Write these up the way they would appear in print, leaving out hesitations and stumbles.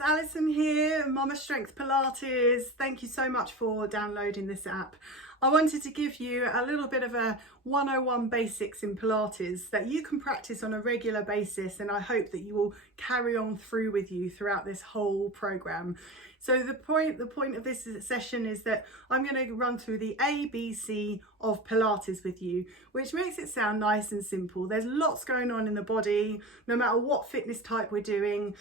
it's Alison here, Mama Strength Pilates. Thank you so much for downloading this app. I wanted to give you a little bit of a 101 basics in Pilates that you can practice on a regular basis, and I hope that you will carry on through with you throughout this whole program. So the point of this session is that I'm going to run through the ABC of Pilates with you, which makes it sound nice and simple. There's lots going on in the body, no matter what fitness type we're doing.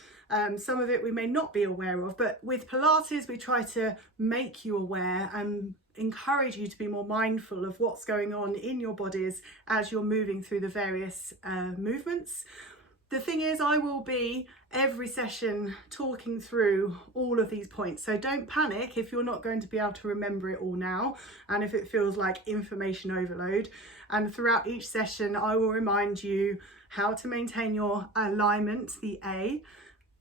Some of it we may not be aware of, but with Pilates we try to make you aware and encourage you to be more mindful of what's going on in your bodies as you're moving through the various movements. The thing is, I will be every session talking through all of these points, so don't panic if you're not going to be able to remember it all now and if it feels like information overload. And throughout each session I will remind you how to maintain your alignment, the A,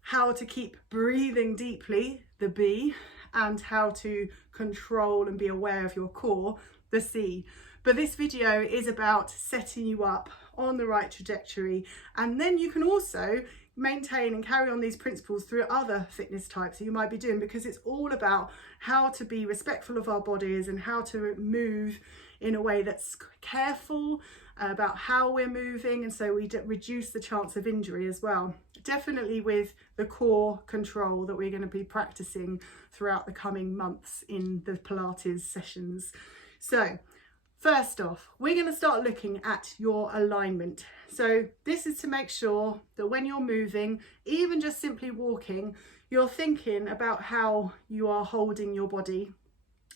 how to keep breathing deeply, the B, and how to control and be aware of your core, the C. But this video is about setting you up on the right trajectory, and then you can also maintain and carry on these principles through other fitness types that you might be doing, because it's all about how to be respectful of our bodies and how to move in a way that's careful about how we're moving, and so we reduce the chance of injury as well. Definitely with the core control that we're going to be practicing throughout the coming months in the Pilates sessions. So first off, we're going to start looking at your alignment. So this is to make sure that when you're moving, even just simply walking, you're thinking about how you are holding your body.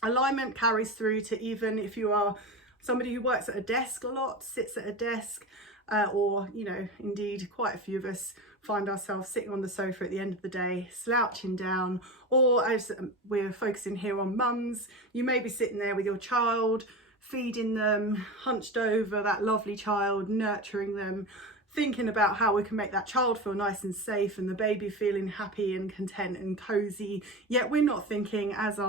Alignment carries through to even if you are somebody who works at a desk a lot, sits at a desk, or, you know, indeed quite a few of us find ourselves sitting on the sofa at the end of the day, slouching down, or as we're focusing here on mums, you may be sitting there with your child, feeding them, hunched over that lovely child, nurturing them, thinking about how we can make that child feel nice and safe and the baby feeling happy and content and cozy. Yet we're not thinking as in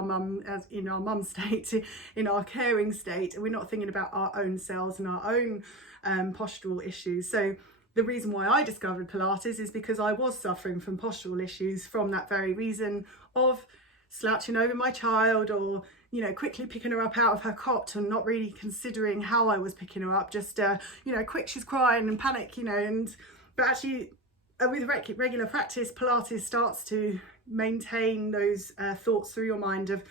our mum state, in our caring state, and we're not thinking about our own selves and our own postural issues. So the reason why I discovered Pilates is because I was suffering from postural issues from that very reason of slouching over my child, or, you know, quickly picking her up out of her cot and not really considering how I was picking her up, just you know, quick, she's crying and panic, you know. But actually with regular practice, Pilates starts to maintain those thoughts through your mind of,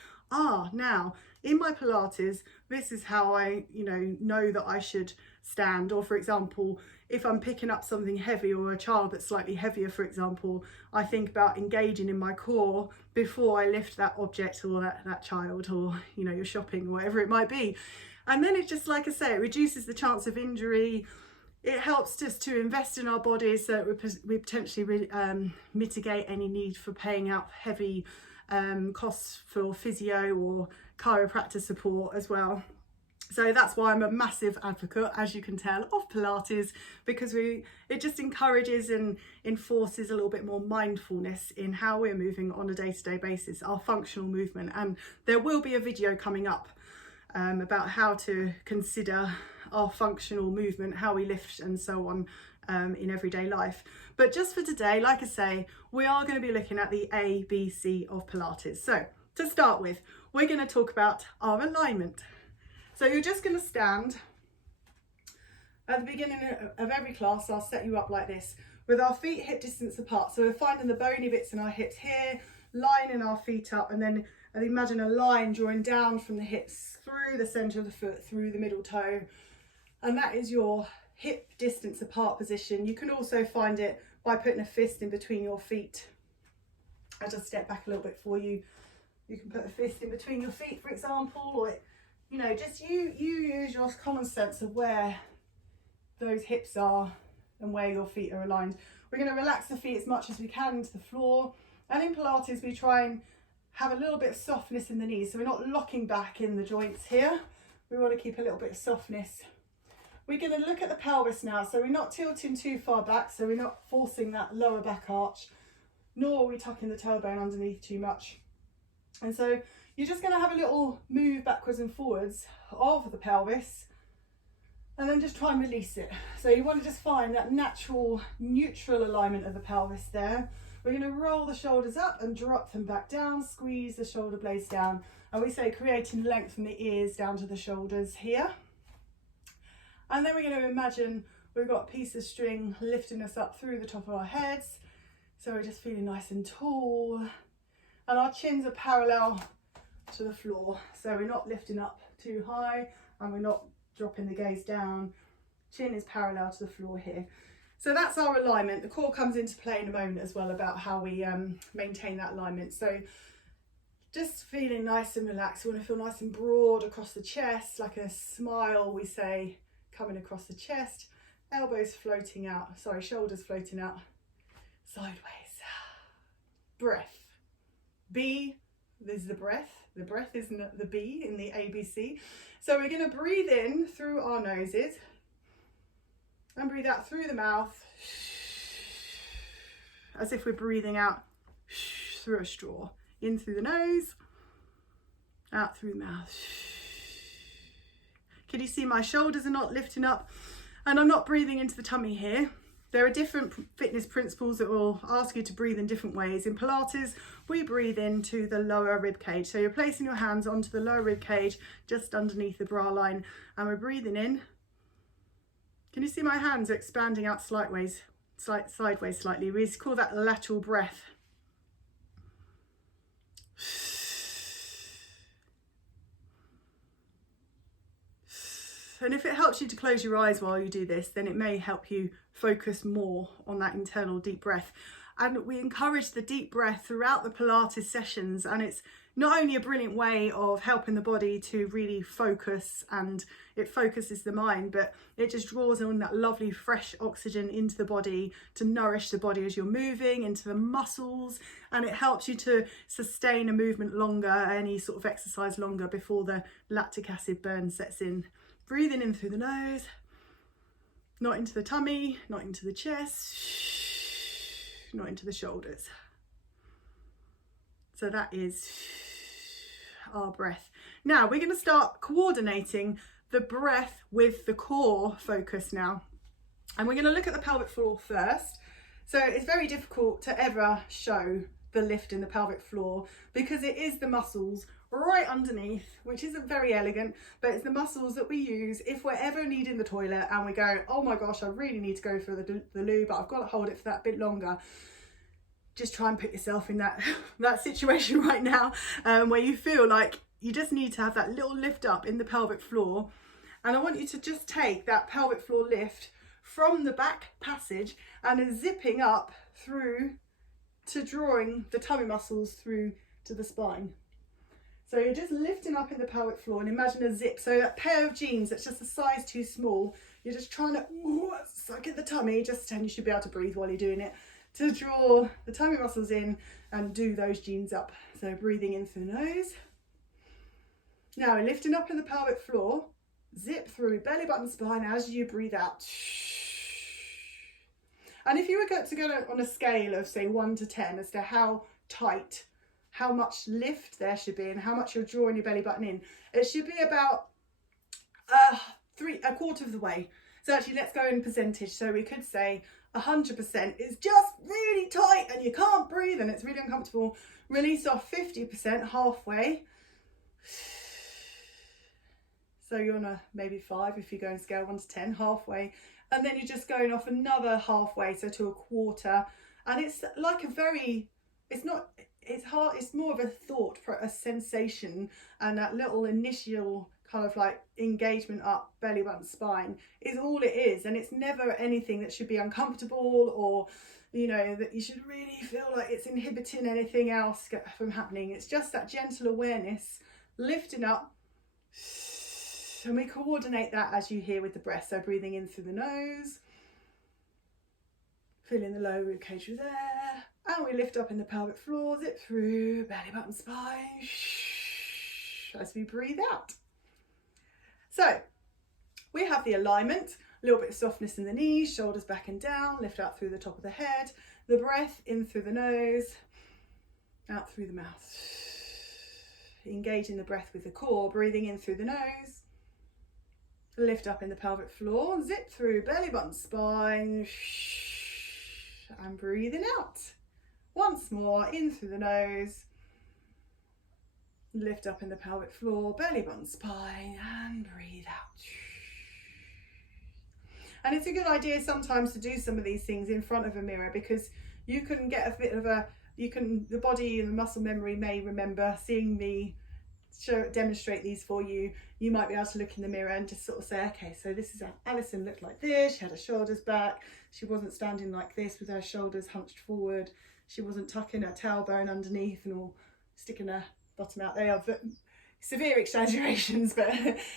now in my Pilates, this is how I, you know that I should stand. Or for example, if I'm picking up something heavy or a child that's slightly heavier, for example, I think about engaging in my core before I lift that object or that child, or, you know, you're shopping or whatever it might be. And then it just, like I say, it reduces the chance of injury. It helps just to invest in our bodies so that we potentially mitigate any need for paying out heavy costs for physio or chiropractor support as well. So that's why I'm a massive advocate, as you can tell, of Pilates, because it just encourages and enforces a little bit more mindfulness in how we're moving on a day-to-day basis, our functional movement. And there will be a video coming up about how to consider our functional movement, how we lift and so on in everyday life. But just for today, like I say, we are going to be looking at the ABC of Pilates. So to start with, we're going to talk about our alignment. So you're just going to stand. At the beginning of every class, I'll set you up like this, with our feet hip distance apart. So we're finding the bony bits in our hips here, lining our feet up, and then imagine a line drawing down from the hips through the centre of the foot, through the middle toe. And that is your hip distance apart position. You can also find it by putting a fist in between your feet. I'll just step back a little bit for you. You can put a fist in between your feet, for example, or you know, just you use your common sense of where those hips are and where your feet are aligned. We're going to relax the feet as much as we can into the floor. And in Pilates, we try and have a little bit of softness in the knees. So we're not locking back in the joints here. We want to keep a little bit of softness. We're going to look at the pelvis now. So we're not tilting too far back. So we're not forcing that lower back arch, nor are we tucking the tailbone underneath too much. And so you're just going to have a little move backwards and forwards of the pelvis, and then just try and release it. So you want to just find that natural neutral alignment of the pelvis there, We're going to roll the shoulders up and drop them back down, squeeze the shoulder blades down. And we say creating length from the ears down to the shoulders here. And then we're going to imagine we've got a piece of string lifting us up through the top of our heads. So we're just feeling nice and tall. And our chins are parallel to the floor. So we're not lifting up too high and we're not dropping the gaze down. Chin is parallel to the floor here. So that's our alignment. The core comes into play in a moment as well about how we maintain that alignment. So just feeling nice and relaxed. We want to feel nice and broad across the chest, like a smile, we say, coming across the chest. Elbows floating out, sorry, shoulders floating out sideways. Breath. B is the breath. The breath is the B in the ABC. So we're going to breathe in through our noses and breathe out through the mouth as if we're breathing out through a straw. In through the nose, out through the mouth. Can you see my shoulders are not lifting up and I'm not breathing into the tummy here? There are different fitness principles that will ask you to breathe in different ways. In Pilates, we breathe into the lower rib cage. So you're placing your hands onto the lower rib cage, just underneath the bra line, and we're breathing in. Can you see my hands are expanding out sideways slightly? We call that lateral breath. And if it helps you to close your eyes while you do this, then it may help you focus more on that internal deep breath. And we encourage the deep breath throughout the Pilates sessions, and it's not only a brilliant way of helping the body to really focus, and it focuses the mind, but it just draws on that lovely fresh oxygen into the body to nourish the body as you're moving into the muscles, and it helps you to sustain a movement longer, any sort of exercise longer before the lactic acid burn sets in. Breathing in through the nose, not into the tummy, not into the chest, not into the shoulders. So that is our breath. Now we're going to start coordinating the breath with the core focus now. And we're going to look at the pelvic floor first. So it's very difficult to ever show the lift in the pelvic floor because it is the muscles right underneath, which isn't very elegant, but it's the muscles that we use if we're ever needing the toilet and we go, oh my gosh, I really need to go for the loo, but I've got to hold it for that bit longer. Just try and put yourself in that situation right now, where you feel like you just need to have that little lift up in the pelvic floor. And I want you to just take that pelvic floor lift from the back passage and then zipping up through to drawing the tummy muscles through to the spine. So you're just lifting up in the pelvic floor and imagine a zip. So that pair of jeans that's just a size too small, you're just trying to suck at the tummy, and you should be able to breathe while you're doing it, to draw the tummy muscles in and do those jeans up. So breathing in through the nose. Now we're lifting up in the pelvic floor, zip through belly button spine as you breathe out. And if you were to go on a scale of say 1 to 10 as to how tight, how much lift there should be and how much you're drawing your belly button in, it should be about a quarter of the way. So actually let's go in percentage. So we could say 100% is just really tight and you can't breathe and it's really uncomfortable. Release off 50% halfway. So you're on a maybe 5 if you go and scale 1 to 10, halfway. And then you're just going off another halfway, so to a quarter. And it's like it's hard, it's more of a thought, a sensation, and that little initial kind of like engagement up belly button spine is all it is. And it's never anything that should be uncomfortable or, you know, that you should really feel like it's inhibiting anything else from happening. It's just that gentle awareness, lifting up. And we coordinate that as you hear with the breath. So breathing in through the nose, feeling the lower rib cage through there. And we lift up in the pelvic floor, zip through, belly button spine, as we breathe out. So we have the alignment, a little bit of softness in the knees, shoulders back and down, lift out through the top of the head, the breath in through the nose, out through the mouth. Engaging the breath with the core, breathing in through the nose, lift up in the pelvic floor, zip through belly button spine, and breathing out. Once more, in through the nose, lift up in the pelvic floor, belly button, spine, and breathe out. And it's a good idea sometimes to do some of these things in front of a mirror, because you can get a bit of the body and the muscle memory may remember seeing me demonstrate these for you. You might be able to look in the mirror and just sort of say, okay, so this is how Alison looked like this. She had her shoulders back. She wasn't standing like this with her shoulders hunched forward. She wasn't tucking her tailbone underneath and all sticking her bottom out. They are severe exaggerations, but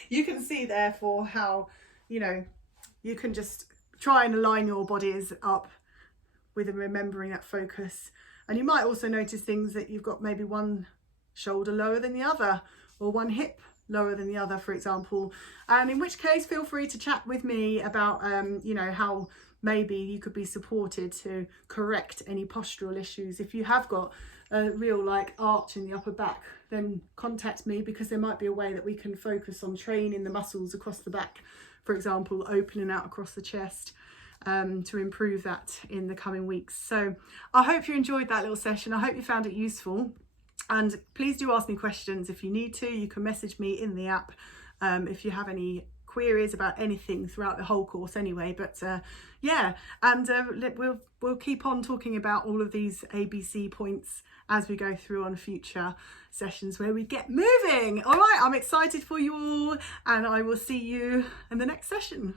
you can see therefore how, you know, you can just try and align your bodies up with remembering that focus. And you might also notice things that you've got maybe one shoulder lower than the other, or one hip lower than the other, for example. And in which case, feel free to chat with me about, you know, how maybe you could be supported to correct any postural issues. If you have got a real like arch in the upper back, then contact me, because there might be a way that we can focus on training the muscles across the back, for example, opening out across the chest, to improve that in the coming weeks. So I hope you enjoyed that little session. I hope you found it useful. And please do ask me questions if you need to. You can message me in the app if you have any queries about anything throughout the whole course anyway. But yeah, and we'll keep on talking about all of these ABC points as we go through on future sessions where we get moving. All right, I'm excited for you all, and I will see you in the next session.